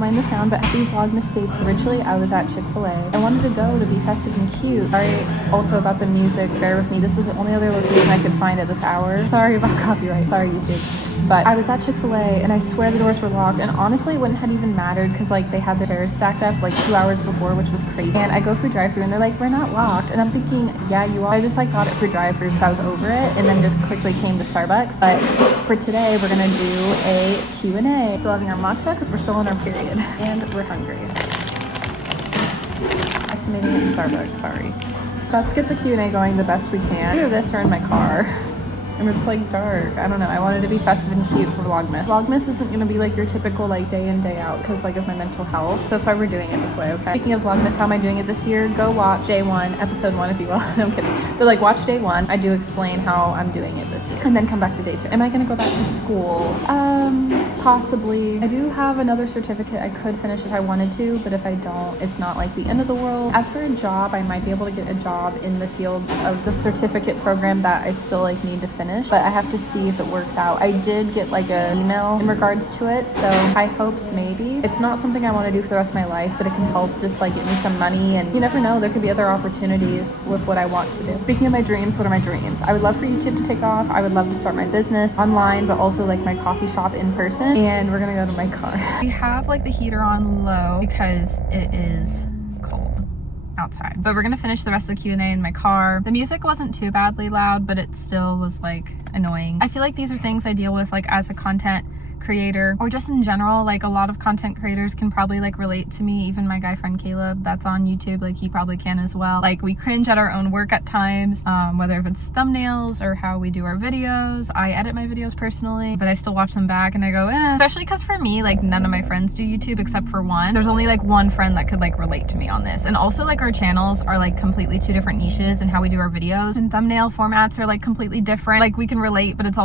mind the sound, but happy Vlogmas Day 2. Originally, I was at Chick-fil-A. I wanted to go to be festive and cute. Sorry also about the music, bear with me. This was the only other location I could find at this hour. Sorry about copyright, sorry YouTube. But I was at Chick-fil-A and I swear the doors were locked, and honestly it wouldn't have even mattered because like they had their chairs stacked up like 2 hours before, which was crazy. And I go for drive-thru and they're like, we're not locked. And I'm thinking, yeah, you are. I just like got it for drive-thru because I was over it and then just quickly came to Starbucks. But for today, we're gonna do a Q&A. Still having our matcha because we're still on our period and we're hungry. Estimating it in Starbucks, sorry. Let's get the Q&A going the best we can. Either this or in my car. And it's like dark. I don't know. I wanted to be festive and cute for Vlogmas. Vlogmas isn't gonna be like your typical like day in, day out because like of my mental health. So that's why we're doing it this way, okay? Speaking of Vlogmas, how am I doing it this year? Go watch day 1, episode 1 if you will. No, I'm kidding. But like watch day 1. I do explain how I'm doing it this year. And then come back to day 2. Am I gonna go back to school? Possibly. I do have another certificate. I could finish if I wanted to, but if I don't, it's not like the end of the world. As for a job, I might be able to get a job in the field of the certificate program that I still like need to finish, but I have to see if it works out. I did get like an email in regards to it, so high hopes maybe. It's not something I want to do for the rest of my life, but it can help just like get me some money, and you never know, there could be other opportunities with what I want to do. Speaking of my dreams, what are my dreams? I would love for YouTube to take off. I would love to start my business online, but also like my coffee shop in person, and we're gonna go to my car. We have like the heater on low because it is cold outside, but we're gonna finish the rest of the Q&A in my car. The music wasn't too badly loud, but it still was like annoying. I feel like these are things I deal with like as a content creator or just in general. Like a lot of content creators can probably like relate to me. Even my guy friend Caleb that's on YouTube, like he probably can as well. Like we cringe at our own work at times, whether if it's thumbnails or how we do our videos. I edit my videos personally, but I still watch them back and I go especially because for me, like none of my friends do YouTube except for one. There's only like one friend that could like relate to me on this. And also like our channels are like completely 2 different niches and how we do our videos, and thumbnail formats are like completely different. Like we can relate, but it's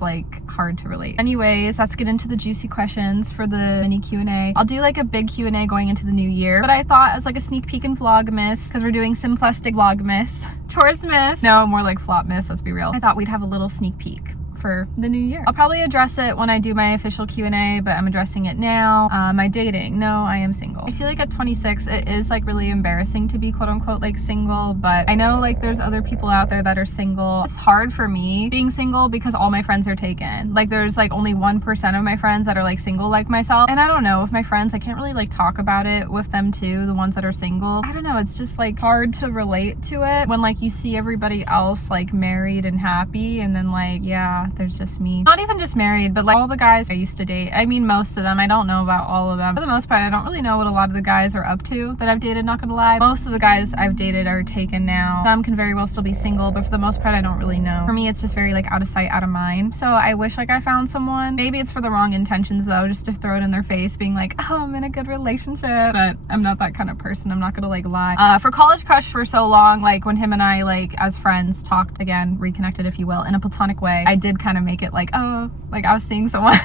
like hard to relate. Anyways, let's get into the juicy questions for the mini Q&A. I'll do like a big Q&A going into the new year, but I thought as like a sneak peek in Vlogmas, because we're doing simplistic Vlogmas, Chores-mas, no, more like Flopmas, let's be real. I thought we'd have a little sneak peek for the new year. I'll probably address it when I do my official Q&A, but I'm addressing it now. My dating, no, I am single. I feel like at 26 it is like really embarrassing to be quote unquote like single, but I know like there's other people out there that are single. It's hard for me being single because all my friends are taken. Like there's like only 1% of my friends that are like single like myself, and I don't know, with my friends I can't really like talk about it with them too, the ones that are single. I don't know, it's just like hard to relate to it when like you see everybody else like married and happy, and then like yeah, there's just me. Not even just married, but like all the guys I used to date. I mean, most of them. I don't know about all of them. For the most part, I don't really know what a lot of the guys are up to that I've dated, not gonna lie. Most of the guys I've dated are taken now. Some can very well still be single, but for the most part, I don't really know. For me, it's just very like out of sight, out of mind. So I wish like I found someone. Maybe it's for the wrong intentions though, just to throw it in their face, being like, oh, I'm in a good relationship. But I'm not that kind of person. I'm not gonna like lie. For college crush for so long, like when him and I like as friends talked again, reconnected if you will, in a platonic way, I did kind of make it like, oh, like I was seeing someone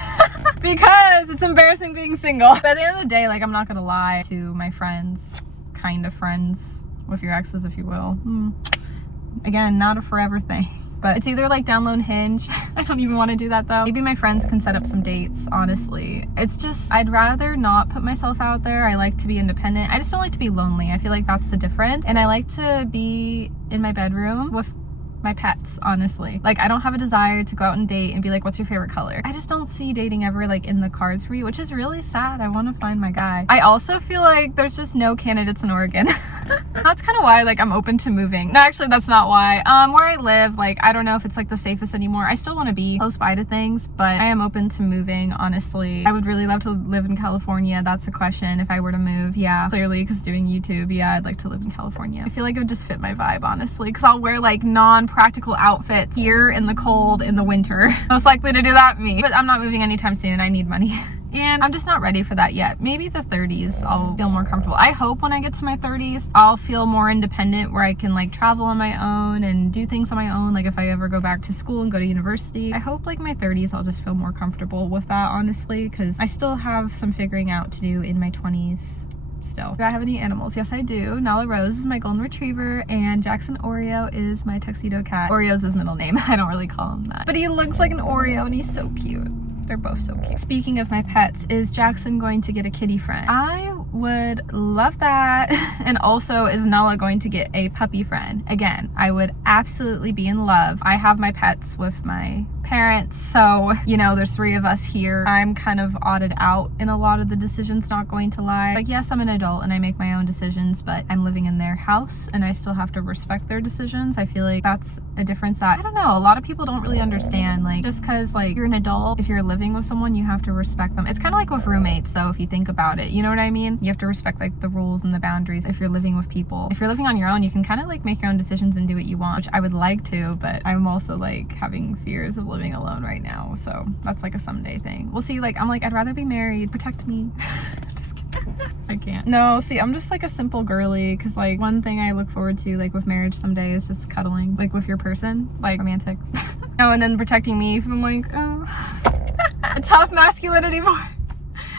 because it's embarrassing being single. But at the end of the day, like I'm not gonna lie to my friends, kind of friends with your exes if you will. Again, not a forever thing, but it's either like download Hinge. I don't even want to do that though. Maybe my friends can set up some dates, honestly. It's just, I'd rather not put myself out there. I like to be independent. I just don't like to be lonely. I feel like that's the difference. And I like to be in my bedroom with my pets, honestly. Like I don't have a desire to go out and date and be like, what's your favorite color? I just don't see dating ever like in the cards for me, which is really sad. I want to find my guy. I also feel like there's just no candidates in Oregon. That's kind of why like I'm open to moving. No, actually that's not why. Where I live, like I don't know if it's like the safest anymore. I still want to be close by to things, but I am open to moving, honestly. I would really love to live in California. That's a question if I were to move. Yeah, clearly, because doing YouTube, yeah, I'd like to live in California. I feel like it would just fit my vibe, honestly, because I'll wear like non-practical outfits here in the cold in the winter. Most likely to do that, me. But I'm not moving anytime soon. I need money. And I'm just not ready for that yet. Maybe the 30s I'll feel more comfortable. I hope when I get to my 30s I'll feel more independent, where I can like travel on my own and do things on my own, like if I ever go back to school and go to university. I hope like my 30s I'll just feel more comfortable with that, honestly, because I still have some figuring out to do in my 20s. Still. Do I have any animals? Yes, I do. Nala Rose is my golden retriever, and Jackson Oreo is my tuxedo cat. Oreo's his middle name. I don't really call him that, but he looks like an Oreo and he's so cute. They're both so cute. Speaking of my pets, is Jackson going to get a kitty friend? I would love that. And also, is Nala going to get a puppy friend? Again, I would absolutely be in love. I have my pets with my parents, so you know, there's 3 of us here. I'm kind of odded out in a lot of the decisions, not going to lie. Like, yes, I'm an adult and I make my own decisions, but I'm living in their house and I still have to respect their decisions. I feel like that's a difference that, I don't know, a lot of people don't really understand. Like, just because like you're an adult, if you're living with someone, you have to respect them. It's kind of like with roommates though, if you think about it, you know what I mean? You have to respect like the rules and the boundaries if you're living with people. If you're living on your own, you can kind of like make your own decisions and do what you want, which I would like to, but I'm also like having fears of living alone right now, so that's like a someday thing. We'll see. Like, I'm like, I'd rather be married. Protect me. Just kidding. I can't. No, see, I'm just like a simple girly, because like one thing I look forward to like with marriage someday is just cuddling like with your person, like romantic. No, and then protecting me from like, oh, a tough masculinity boy.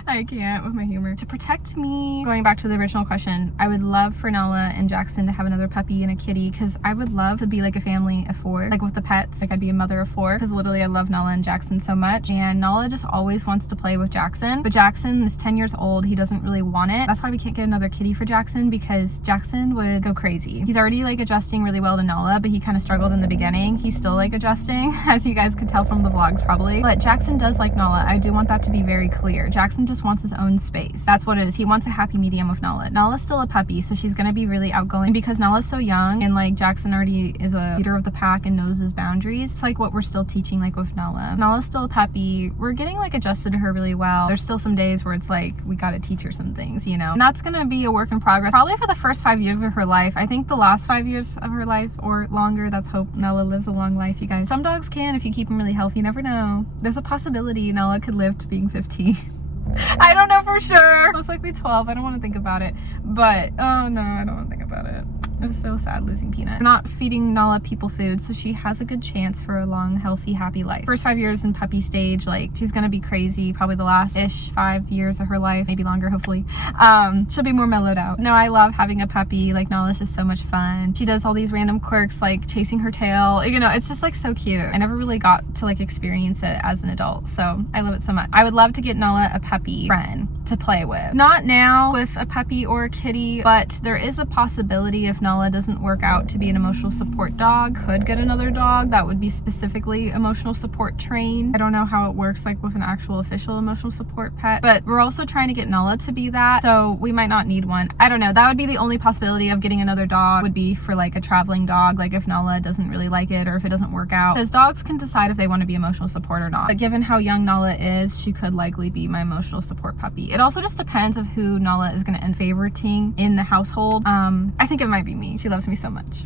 I can't with my humor. To protect me, going back to the original question, I would love for Nala and Jackson to have another puppy and a kitty, because I would love to be like a family of 4, like with the pets. Like, I'd be a mother of 4, because literally I love Nala and Jackson so much, and Nala just always wants to play with Jackson, but Jackson is 10 years old. He doesn't really want it. That's why we can't get another kitty for Jackson, because Jackson would go crazy. He's already like adjusting really well to Nala, but he kind of struggled in the beginning. He's still like adjusting, as you guys could tell from the vlogs probably, but Jackson does like Nala. I do want that to be very clear. Jackson just wants his own space. That's what it is. He wants a happy medium with Nala. Nala's still a puppy, so she's gonna be really outgoing, and because Nala's so young and like Jackson already is a leader of the pack and knows his boundaries, it's like what we're still teaching like with Nala. Nala's still a puppy. We're getting like adjusted to her really well. There's still some days where it's like we gotta teach her some things, you know, and that's gonna be a work in progress probably for the first 5 years of her life. I think the last 5 years of her life or longer. That's hope. Nala lives a long life, you guys. Some dogs can if you keep them really healthy. You never know. There's a possibility Nala could live to being 15. I don't know for sure. Most likely 12. I don't want to think about it. But, oh no, I don't want to think about it. It was so sad losing Peanut. We're not feeding Nala people food, so she has a good chance for a long, healthy, happy life. First 5 years in puppy stage, like, she's gonna be crazy. Probably the last-ish 5 years of her life, maybe longer, hopefully. She'll be more mellowed out. No, I love having a puppy. Like, Nala's just so much fun. She does all these random quirks, like chasing her tail. You know, it's just like so cute. I never really got to like experience it as an adult, so I love it so much. I would love to get Nala a puppy friend to play with. Not now with a puppy or a kitty, but there is a possibility if Nala doesn't work out to be an emotional support dog, could get another dog that would be specifically emotional support trained. I don't know how it works like with an actual official emotional support pet, but we're also trying to get Nala to be that, so we might not need one. I don't know. That would be the only possibility of getting another dog, would be for like a traveling dog, like if Nala doesn't really like it or if it doesn't work out, because dogs can decide if they want to be emotional support or not. But given how young Nala is, she could likely be my emotional support puppy. It also just depends of who Nala is going to end favoriting in the household. I think it might be me. She loves me so much.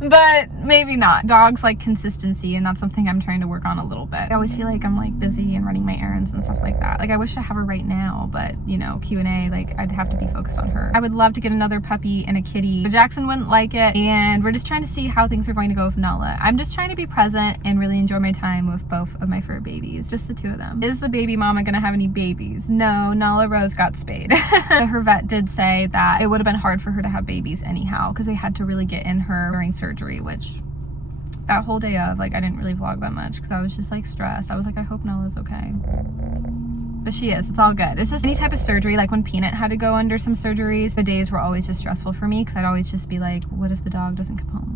But maybe not. Dogs like consistency, and that's something I'm trying to work on a little bit. I always feel like I'm like busy and running my errands and stuff like that. Like, I wish I have her right now, but you know, Q&A, like I'd have to be focused on her. I would love to get another puppy and a kitty, but Jackson wouldn't like it, and we're just trying to see how things are going to go with Nala. I'm just trying to be present and really enjoy my time with both of my fur babies, just the 2 of them. Is the baby mama gonna have any babies? No, Nala Rose got spayed. Her vet did say that it would have been hard for her to have babies anyhow, because they had to really get in her during surgery, which that whole day of, like, I didn't really vlog that much because I was just like stressed. I was like, I hope Nala's okay. But she is. It's all good. It's just any type of surgery, like when Peanut had to go under some surgeries, the days were always just stressful for me because I'd always just be like, what if the dog doesn't come home?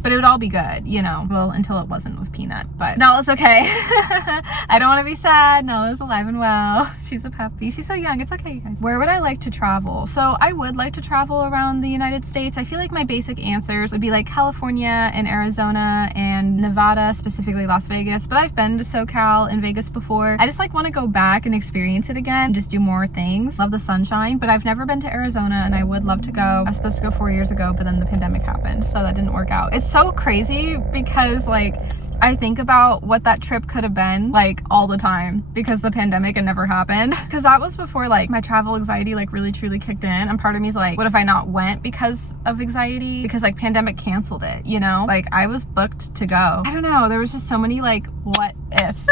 But it would all be good, you know, well, until it wasn't with Peanut. But Nala's okay. I don't want to be sad. Nala's alive and well. She's a puppy. She's so young. It's okay, guys. Where would I like to travel? So I would like to travel around the United States. I feel like my basic answers would be like California and Arizona and Nevada, specifically Las Vegas. But I've been to SoCal and Vegas before. I just like want to go back and experience it again, just do more things. Love the sunshine, but I've never been to Arizona and I would love to go. I was supposed to go 4 years ago, but then the pandemic happened, so that didn't work out. It's so crazy because like I think about what that trip could have been like all the time because the pandemic, it never happened. Because that was before like my travel anxiety like really truly kicked in, and part of me is like, what if I not went because of anxiety? Because like pandemic canceled it, you know? Like I was booked to go. I don't know, there was just so many like what ifs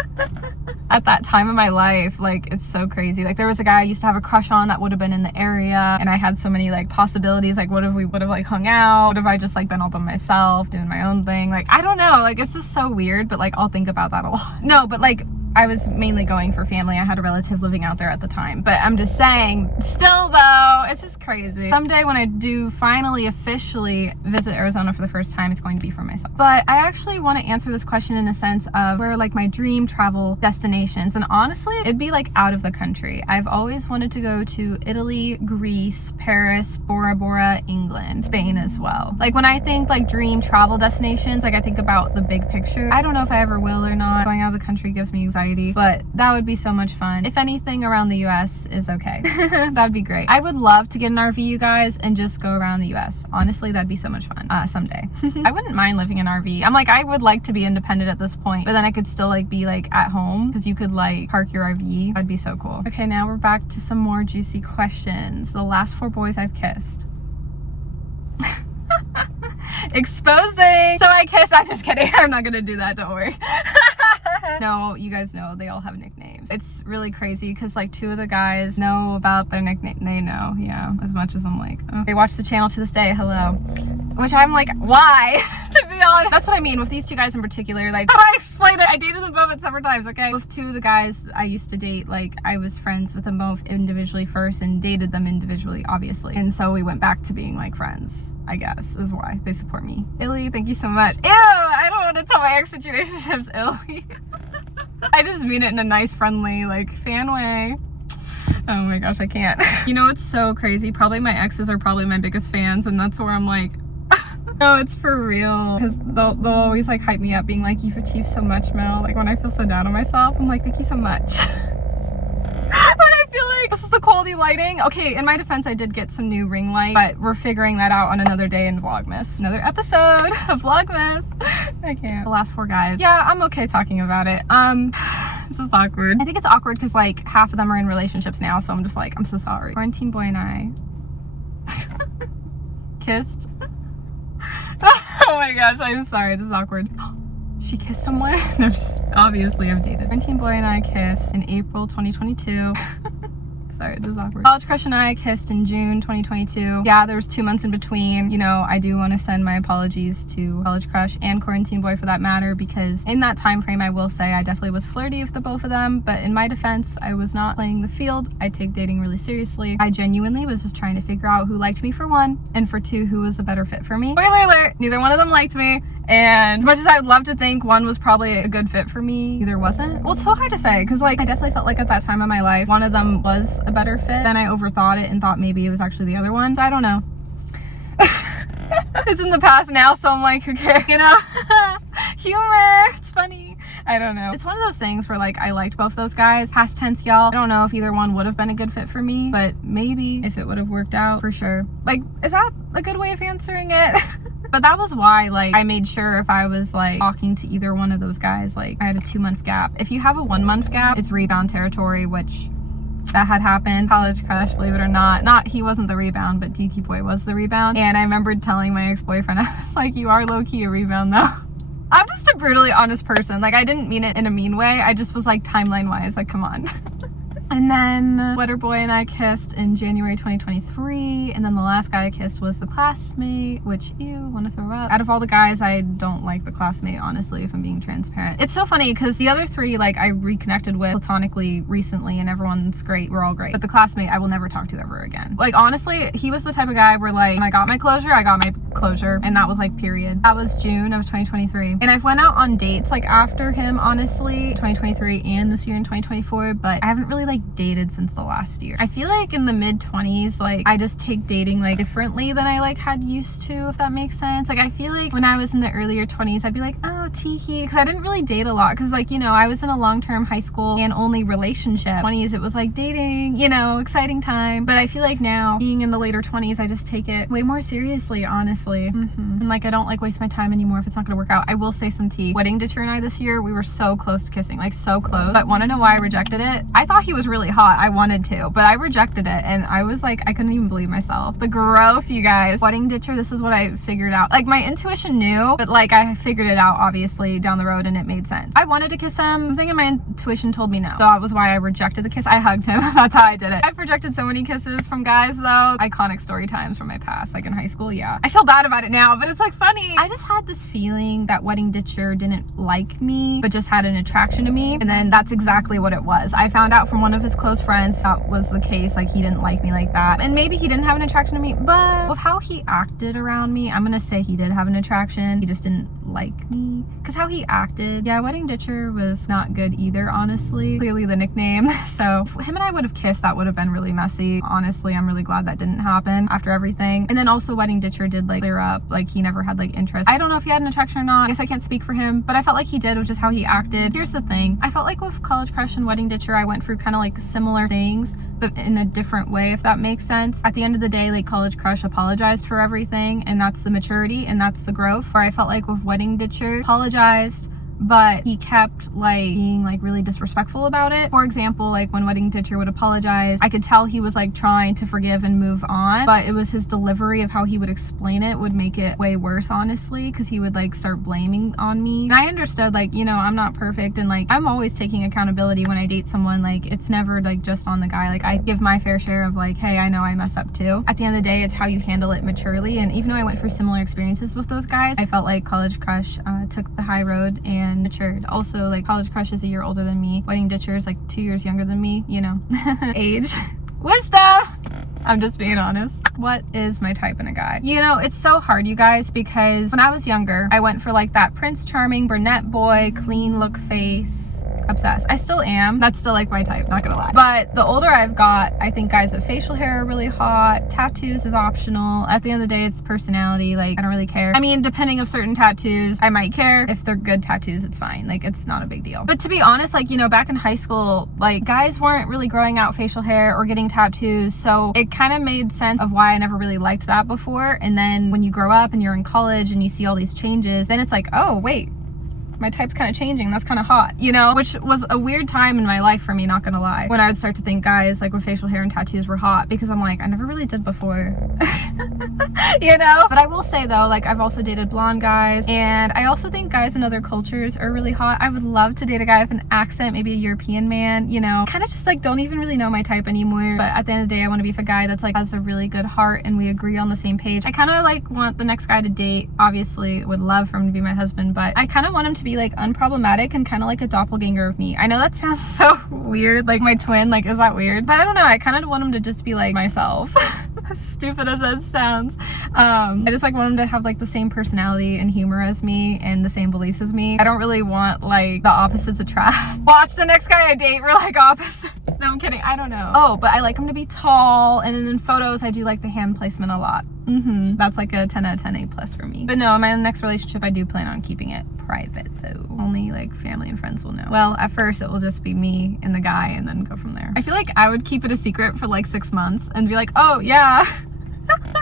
at that time of my life. Like it's so crazy. Like there was a guy I used to have a crush on that would have been in the area, and I had so many like possibilities. Like what if we would have like hung out? What if I just like been all by myself doing my own thing? Like I don't know, like it's just so weird, but like I'll think about that a lot. No, but like I was mainly going for family. I had a relative living out there at the time. But I'm just saying, still though, it's just crazy. Someday when I do finally officially visit Arizona for the first time, it's going to be for myself. But I actually want to answer this question in a sense of where like my dream travel destinations. And honestly, it'd be like out of the country. I've always wanted to go to Italy, Greece, Paris, Bora Bora, England, Spain as well. Like when I think like dream travel destinations, like I think about the big picture. I don't know if I ever will or not. Going out of the country gives me anxiety, but that would be so much fun. If anything around the US is okay. That'd be great. I would love to get an RV, you guys, and just go around the US. Honestly, that'd be so much fun someday. I wouldn't mind living in an RV. I'm like, I would like to be independent at this point, but then I could still like be like at home because you could like park your RV. That'd be so cool. Okay, now we're back to some more juicy questions. The last 4 boys I've kissed. Exposing. So I kissed. I'm just kidding. I'm not gonna do that. Don't worry. No, you guys know they all have nicknames. It's really crazy because like 2 of the guys know about their nickname. They know, yeah, as much as I'm like, oh. They watch the channel to this day. Hello. Which I'm like, why? To be honest. That's what I mean with these 2 guys in particular. Like, how do I explain it? I dated them both several times, okay? With 2 of the guys I used to date, like I was friends with them both individually first and dated them individually, obviously. And so we went back to being like friends, I guess, is why they support me. Illy, thank you so much. Ew, I don't want to tell my ex situationships, Illy. I just mean it in a nice, friendly, like, fan way. Oh my gosh, I can't. You know, it's so crazy. Probably my exes are probably my biggest fans, and that's where I'm like, no, it's for real. Because they'll always, like, hype me up, being like, you've achieved so much, Mel. Like, when I feel so down on myself, I'm like, thank you so much. This is the quality lighting. Okay, in my defense, I did get some new ring light, but we're figuring that out on another day in Vlogmas. Another episode of Vlogmas. I can't. The last 4 guys. Yeah, I'm okay talking about it. This is awkward. I think it's awkward because like half of them are in relationships now, so I'm just like, I'm so sorry. Quarantine boy and I kissed. Oh my gosh, I'm sorry. This is awkward. She kissed someone? No, just obviously I've dated. Quarantine boy and I kissed in April 2022. Sorry, this is awkward. College crush and I kissed in June 2022. Yeah, there was 2 months in between. You know, I do want to send my apologies to college crush and quarantine boy for that matter, because in that time frame, I will say I definitely was flirty with the both of them. But in my defense, I was not playing the field. I take dating really seriously. I genuinely was just trying to figure out who liked me for 1, and for 2, who was a better fit for me. Spoiler alert, neither one of them liked me. And as much as I would love to think one was probably a good fit for me, either wasn't. Well, it's so hard to say because like I definitely felt like at that time in my life, one of them was a better fit. Then I overthought it and thought maybe it was actually the other one. So I don't know. It's in the past now, so I'm like, who cares? You know? Humor. It's funny. I don't know. It's one of those things where like I liked both those guys. Past tense, y'all. I don't know if either one would have been a good fit for me, but maybe if it would have worked out, for sure. Like, is that a good way of answering it? But that was why, like, I made sure if I was, like, talking to either one of those guys, like, I had a 2-month gap. If you have a 1-month gap, it's rebound territory, which that had happened. College crush, believe it or not. He wasn't the rebound, but DT boy was the rebound. And I remember telling my ex-boyfriend, I was like, you are low-key a rebound, though. I'm just a brutally honest person. Like, I didn't mean it in a mean way. I just was, like, timeline-wise, like, come on. And then Sweater Boy and I kissed in January 2023. And then the last guy I kissed was the classmate, which, ew, want to throw up. Out of all the guys, I don't like the classmate, honestly, if I'm being transparent. It's so funny because the other 3, like, I reconnected with platonically recently and everyone's great. We're all great. But the classmate, I will never talk to ever again. Like, honestly, he was the type of guy where, like, when I got my closure, I got my closure. And that was, like, period. That was June of 2023. And I've went out on dates, like, after him, honestly, 2023 and this year in 2024. But I haven't really, like, dated since the last year. I feel like in the mid-20s, like, I just take dating, like, differently than I, like, had used to, if that makes sense. Like, I feel like when I was in the earlier 20s, I'd be like, oh, teehee, because I didn't really date a lot, because, like, you know, I was in a long-term high school and only relationship. 20s, it was, like, dating, you know, exciting time. But I feel like now, being in the later 20s, I just take it way more seriously, honestly. And, like, I don't, like, waste my time anymore if it's not gonna work out. I will say some tea. Wedding Ditcher and I this year, we were so close to kissing, like, so close. But want to know why I rejected it? I thought he was really hot. I wanted to, but I rejected it, and I was like, I couldn't even believe myself. The growth, you guys. Wedding Ditcher, this is what I figured out. Like, my intuition knew, but like I figured it out obviously obviously down the road and it made sense. I wanted to kiss him. I'm thinking my intuition told me no. So that was why I rejected the kiss. I hugged him. That's how I did it. I've rejected so many kisses from guys though. Iconic story times from my past, like in high school. Yeah. I feel bad about it now, but it's like funny. I just had this feeling that Wedding Ditcher didn't like me, but just had an attraction to me. And then that's exactly what it was. I found out from one of his close friends that was the case. Like, he didn't like me like that. And maybe he didn't have an attraction to me, but with how he acted around me, I'm gonna say he did have an attraction. He just didn't like me because how he acted. Yeah, Wedding Ditcher was not good either, honestly. Clearly the nickname. So if him and I would have kissed, that would have been really messy. Honestly, I'm really glad that didn't happen after everything. And then also Wedding Ditcher did like clear up, like he never had like interest. I don't know if he had an attraction or not. I guess I can't speak for him, but I felt like he did, which is how he acted. Here's the thing. I felt like with College Crush and Wedding Ditcher, I went through kind of like similar things, but in a different way, if that makes sense. At the end of the day, like College Crush apologized for everything, and that's the maturity and that's the growth. Where I felt like with Wedding Ditcher, apologized, but he kept like being like really disrespectful about it. For example, like when Wedding Ditcher would apologize, I could tell he was like trying to forgive and move on, but it was his delivery of how he would explain it would make it way worse, honestly, because he would like start blaming on me. And I understood, like, you know, I'm not perfect, and like I'm always taking accountability when I date someone. Like, it's never like just on the guy. Like, I give my fair share of like, hey, I know I messed up too. At the end of the day, it's how you handle it maturely. And even though I went through similar experiences with those guys, I felt like College Crush took the high road and matured. Also, like, College Crush is a year older than me. Wedding Ditcher is like 2 years younger than me, you know. Age. Wisdom! I'm just being honest. What is my type in a guy? You know, it's so hard, you guys, because when I was younger, I went for like that Prince Charming brunette boy, clean look face. Obsessed. I still am. That's still like my type, not gonna lie. But the older I've got, I think guys with facial hair are really hot. Tattoos is optional. At the end of the day, it's personality. Like, I don't really care. I mean, depending of certain tattoos, I might care. If they're good tattoos, it's fine. Like, it's not a big deal. But to be honest, like, you know, back in high school, like, guys weren't really growing out facial hair or getting tattoos. So it kind of made sense of why I never really liked that before. And then when you grow up and you're in college and you see all these changes, then it's like, oh, wait, my type's kind of changing. That's kind of hot, you know, which was a weird time in my life for me, not gonna lie, when I would start to think guys like with facial hair and tattoos were hot, because I'm like, I never really did before. You know. But I will say though, like, I've also dated blonde guys, and I also think guys in other cultures are really hot. I would love to date a guy with an accent, maybe a European man, you know. Kind of just like don't even really know my type anymore. But at the end of the day, I want to be with a guy that's like has a really good heart and we agree on the same page. I kind of like want the next guy to date, obviously would love for him to be my husband, but I kind of want him to be like unproblematic and kind of like a doppelganger of me. I know that sounds so weird, like my twin, like, is that weird? But I don't know, I kind of want him to just be like myself. As stupid as that sounds. I just like want him to have like the same personality and humor as me and the same beliefs as me. I don't really want like the opposites attract. Watch the next guy I date, we're like opposites. No, I'm kidding, I don't know. Oh, but I like him to be tall, and then in photos I do like the hand placement a lot. That's like a 10 out of 10 A plus for me. But no, in my next relationship I do plan on keeping it private though. Only like family and friends will know. Well, at first it will just be me and the guy and then go from there. I feel like I would keep it a secret for like 6 months and be like, oh yeah.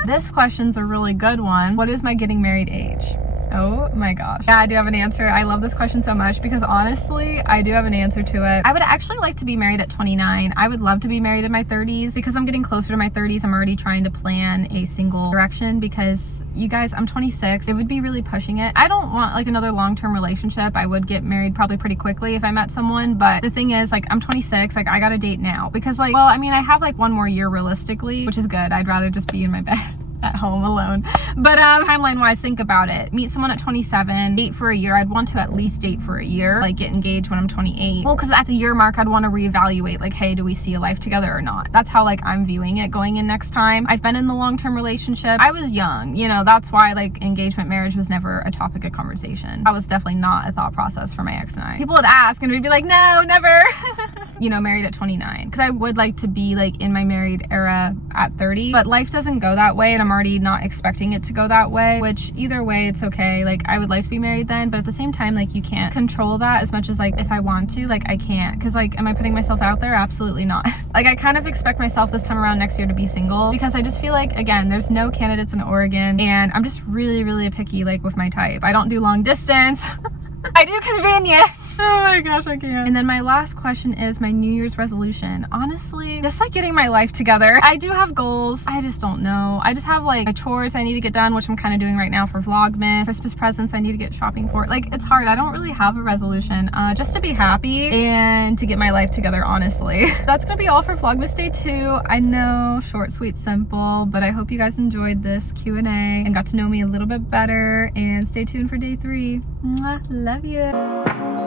This question's a really good one. What is my getting married age? Oh my gosh. Yeah, I do have an answer. I love this question so much because honestly, I do have an answer to it. I would actually like to be married at 29. I would love to be married in my 30s because I'm getting closer to my 30s. I'm already trying to plan a single direction because you guys, I'm 26. It would be really pushing it. I don't want like another long-term relationship. I would get married probably pretty quickly if I met someone. But the thing is, like, I'm 26. Like, I got a date now because like, well, I mean, I have like 1 more year realistically, which is good. I'd rather just be in my bed at home alone. But timeline wise, think about it. Meet someone at 27, date for a year. I'd want to at least date for a year, like get engaged when I'm 28. Well, because at the year mark, I'd want to reevaluate, like, hey, do we see a life together or not? That's how like I'm viewing it going in next time. I've been in the long-term relationship. I was young, you know, that's why like engagement marriage was never a topic of conversation. That was definitely not a thought process for my ex and I. People would ask and we'd be like, no, never. You know, married at 29. Because I would like to be like in my married era at 30, but life doesn't go that way, and I'm already not expecting it to go that way, which either way it's okay. Like, I would like to be married then, but at the same time, like, you can't control that as much as like if I want to. Like, I can't, because like, am I putting myself out there? Absolutely not. Like, I kind of expect myself this time around next year to be single because I just feel like, again, there's no candidates in Oregon, and I'm just really picky like with my type. I don't do long distance. I do convenience. Oh my gosh, I can't. And then my last question is my New Year's resolution. Honestly, just like getting my life together. I do have goals. I just don't know. I just have like my chores I need to get done, which I'm kind of doing right now for Vlogmas. Christmas presents I need to get shopping for. Like, it's hard. I don't really have a resolution. Just to be happy and to get my life together, honestly. That's gonna be all for Vlogmas Day 2. I know, short, sweet, simple, but I hope you guys enjoyed this Q&A and got to know me a little bit better, and stay tuned for Day 3. Mwah, love you.